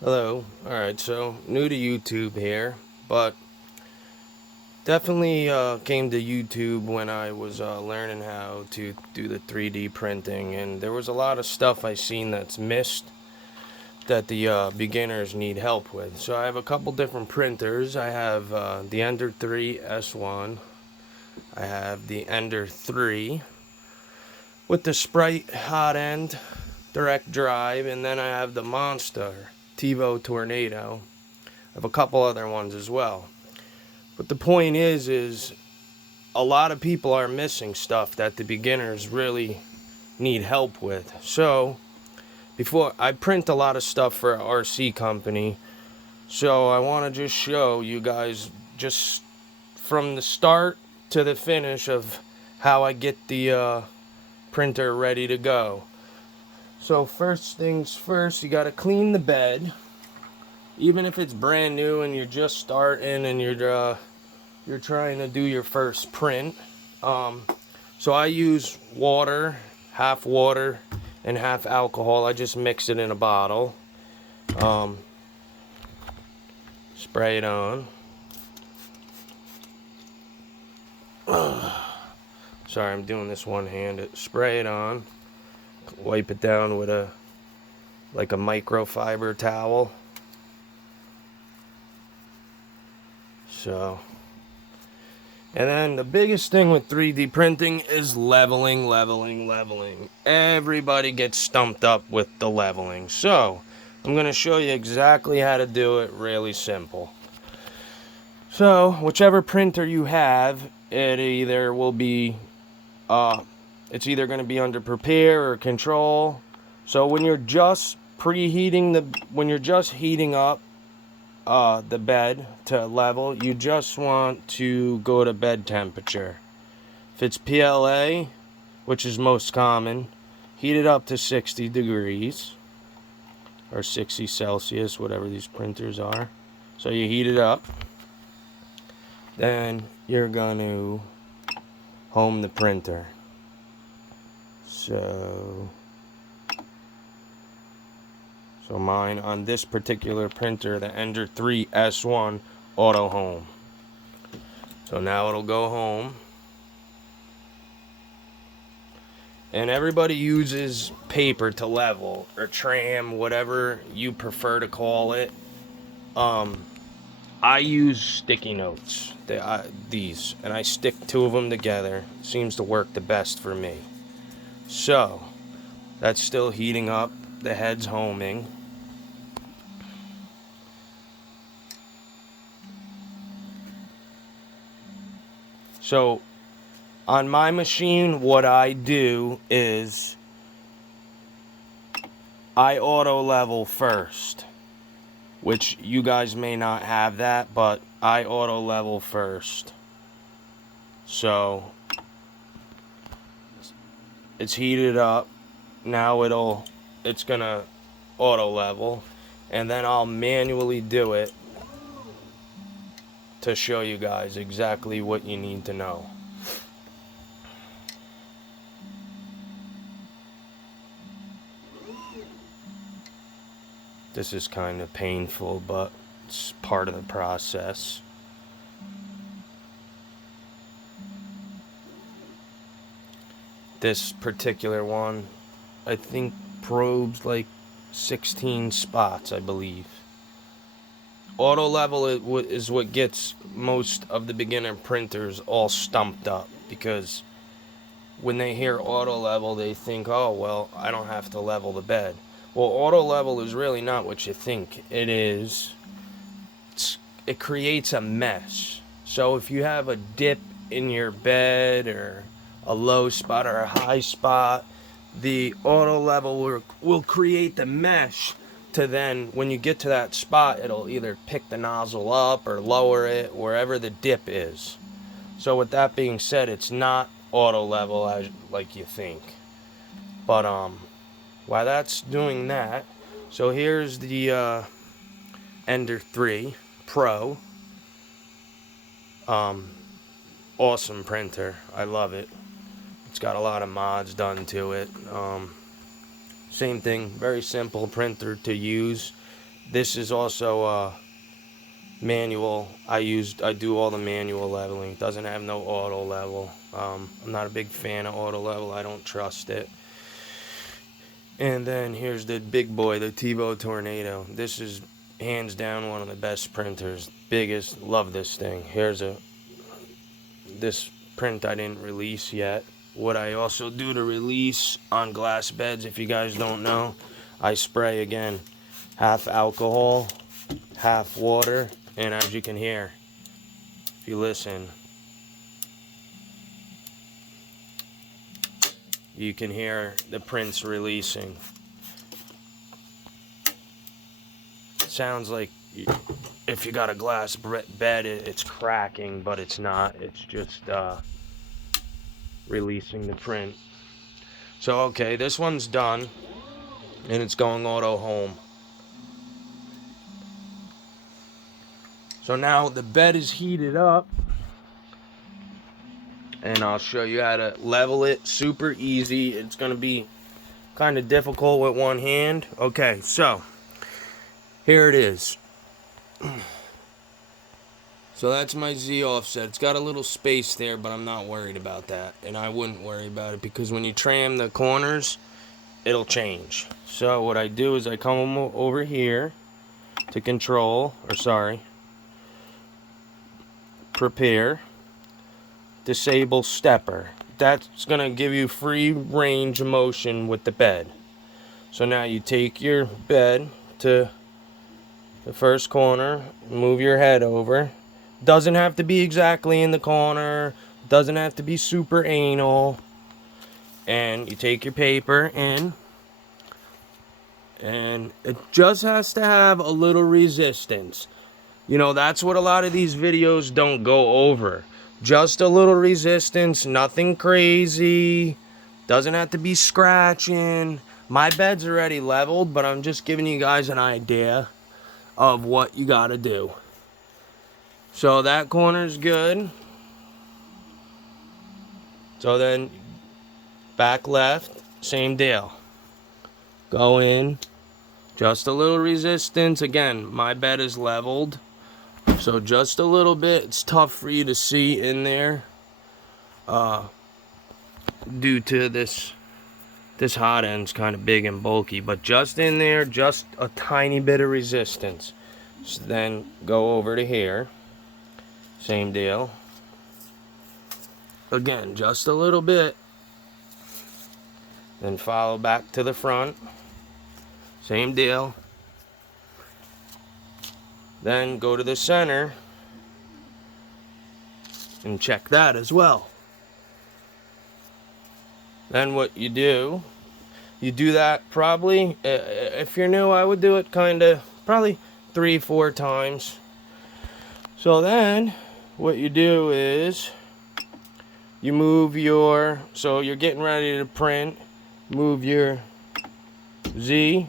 Hello. Alright, so new to YouTube here, but definitely came to YouTube when I was learning how to do the 3D printing, and there was a lot of stuff I seen that's missed that the beginners need help with. So I have a couple different printers. I have the Ender 3 S1. I have the Ender 3 with the Sprite hot end direct drive, and then I have the Monster TiVo Tornado. I have a couple other ones as well. But the point is a lot of people are missing stuff that the beginners really need help with. So before I print a lot of stuff for an RC company, so I want to just show you guys just from the start to the finish of how I get the printer ready to go. So first things first, you got to clean the bed. Even if it's brand new and you're just starting and you're trying to do your first print. So I use water and half alcohol. I just mix it in a bottle. Spray it on. Sorry, I'm doing this one-handed. Spray it on. Wipe it down with a microfiber towel. So, and then the biggest thing with 3D printing is leveling. Everybody gets stumped up with the leveling. So, I'm going to show you exactly how to do it really simple. So, whichever printer you have, it either will be, it's either going to be under prepare or control. So when you're just when you're just heating up the bed to level, you just want to go to bed temperature. If it's PLA, which is most common, heat it up to 60 degrees or 60 Celsius, whatever these printers are. So you heat it up, then you're going to home the printer. So mine on this particular printer, the Ender 3 S1 Auto Home. So now it'll go home. And everybody uses paper to level, or tram, whatever you prefer to call it. I use sticky notes, these, and I stick two of them together. Seems to work the best for me. So, that's still heating up. The head's homing. So, on my machine, what I do is I auto level first, which you guys may not have that, but I auto level first. So, it's heated up. Now it's gonna auto level, and then I'll manually do it to show you guys exactly what you need to know. This is kind of painful, but it's part of the process. This particular one, I think, probes like 16 spots, I believe. Auto level is what gets most of the beginner printers all stumped up, because when they hear auto level, they think, oh, well, I don't have to level the bed. Well, auto level is really not what you think it is. It creates a mesh. So if you have a dip in your bed, or a low spot or a high spot, the auto level will create the mesh to then, when you get to that spot, it'll either pick the nozzle up or lower it wherever the dip is. So with that being said, it's not auto level like you think. But while that's doing that, so here's the Ender 3 Pro. Awesome printer. I love it. It's got a lot of mods done to it. Same thing, very simple printer to use. This is also manual. I do all the manual leveling. It doesn't have no auto level. I'm not a big fan of auto level. I don't trust it. And then here's the big boy, the Tevo Tornado. This is hands down one of the best printers. Biggest. Love this thing. Here's this print I didn't release yet. What I also do to release on glass beds, if you guys don't know, I spray again. Half alcohol, half water, and as you can hear, if you listen, you can hear the prints releasing. Sounds like if you got a glass bed, it's cracking, but it's not. It's just releasing the print. So okay, this one's done, and it's going auto home. So now the bed is heated up, and I'll show you how to level it. Super easy. It's going to be kind of difficult with one hand. Okay, so here it is. So that's my Z offset. It's got a little space there, but I'm not worried about that. And I wouldn't worry about it because when you tram the corners, it'll change. So what I do is I come over here to control, or sorry, prepare, disable stepper. That's going to give you free range of motion with the bed. So now you take your bed to the first corner, move your head over. Doesn't have to be exactly in the corner, doesn't have to be super anal. And you take your paper in, and it just has to have a little resistance. You know, that's what a lot of these videos don't go over. Just a little resistance, nothing crazy. Doesn't have to be scratching. My bed's already leveled, but I'm just giving you guys an idea of what you gotta do. So that corner's good. So then, back left, same deal. Go in, just a little resistance. Again, my bed is leveled. So just a little bit. It's tough for you to see in there due to this hot end's kind of big and bulky, but just in there, just a tiny bit of resistance. So then go over to here, same deal. Again, just a little bit. Then follow back to the front, same deal. Then go to the center and check that as well. Then what you do that probably, if you're new, I would do it probably 3-4 times. So then what you do is you move so you're getting ready to print, move your Z,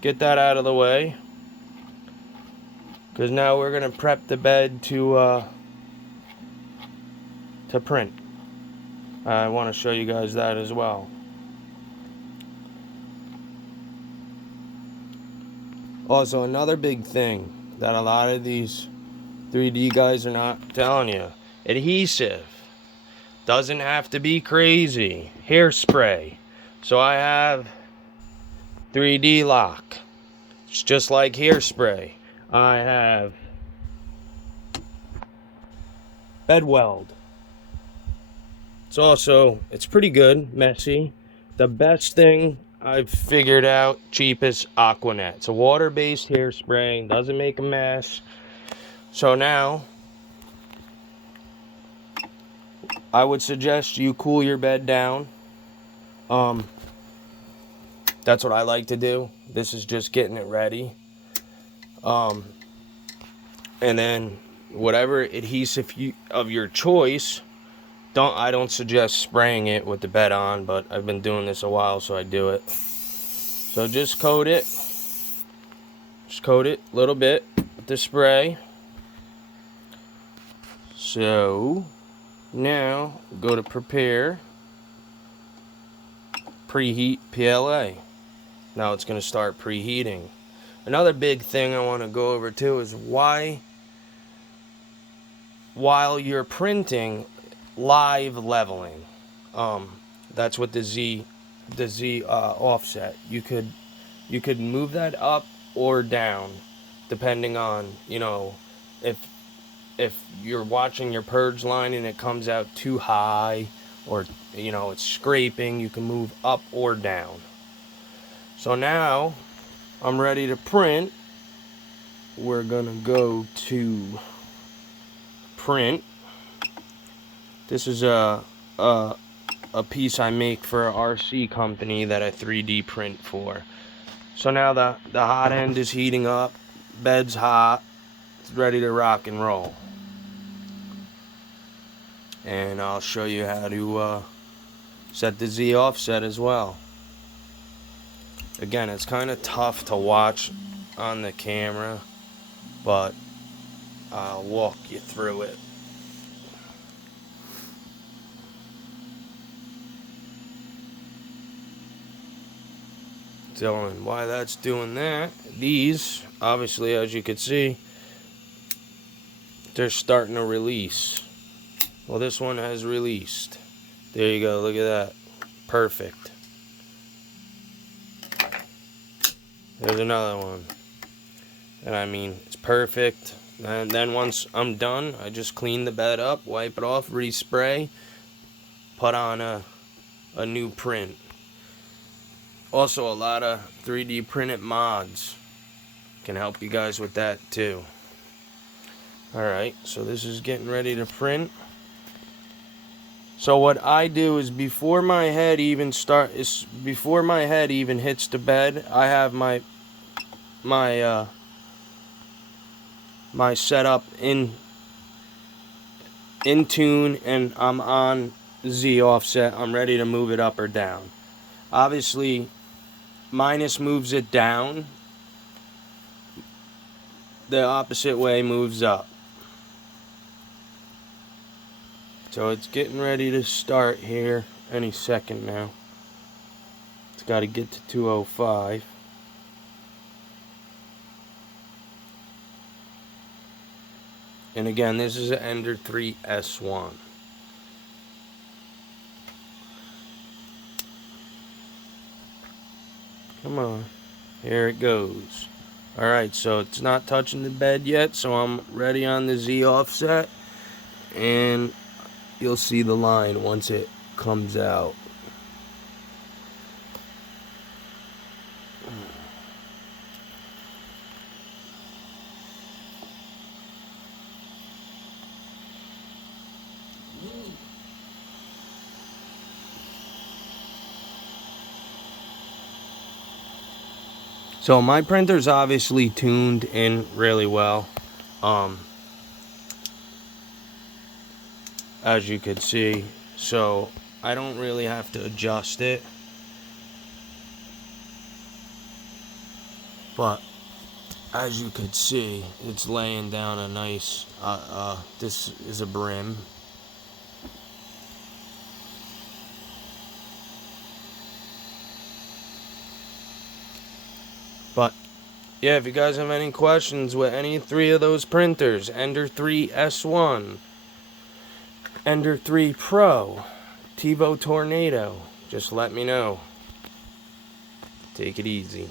get that out of the way. Because now we're going to prep the bed to print. I want to show you guys that as well. Also, another big thing that a lot of these 3D guys are not telling you. Adhesive. Doesn't have to be crazy. Hairspray. So I have 3D lock. It's just like hairspray. I have bed weld. It's pretty good, messy. The best thing I've figured out, cheapest, Aquanet. It's a water-based hairspray, doesn't make a mess. So now, I would suggest you cool your bed down. That's what I like to do. This is just getting it ready. And then whatever adhesive of your choice, I don't suggest spraying it with the bed on, but I've been doing this a while, so I do it. So just coat it. Just coat it a little bit with the spray. So now go to prepare, preheat PLA. Now it's going to start preheating. Another big thing I want to go over too is why, while you're printing, live leveling. That's what the Z offset. You could move that up or down, depending on, you know, if you're watching your purge line and it comes out too high, or, you know, it's scraping, you can move up or down. So now I'm ready to print. We're gonna go to print. This is a piece I make for an RC company that I 3D print for. So now the hot end is heating up, bed's hot, it's ready to rock and roll. And I'll show you how to set the Z offset as well. Again, it's kind of tough to watch on the camera, but I'll walk you through it. Telling why that's doing that. These, obviously, as you can see, they're starting to release. Well, this one has released. There you go, look at that. Perfect. There's another one. And I mean, it's perfect. And then once I'm done, I just clean the bed up, wipe it off, respray, put on a new print. Also, a lot of 3D printed mods can help you guys with that too. Alright, so this is getting ready to print. So what I do is before my head even hits the bed, I have my setup in tune, and I'm on Z offset. I'm ready to move it up or down. Obviously, minus moves it down. The opposite way moves up. So it's getting ready to start here any second now. It's got to get to 205. And again, this is an Ender 3 S1. Come on. Here it goes. Alright, so it's not touching the bed yet, so I'm ready on the Z offset. And you'll see the line once it comes out. So my printer's obviously tuned in really well. As you could see, so I don't really have to adjust it. But as you could see, it's laying down a nice, this is a brim. But yeah, if you guys have any questions with any three of those printers, Ender 3 S1, Ender 3 Pro, TiVo Tornado, just let me know. Take it easy.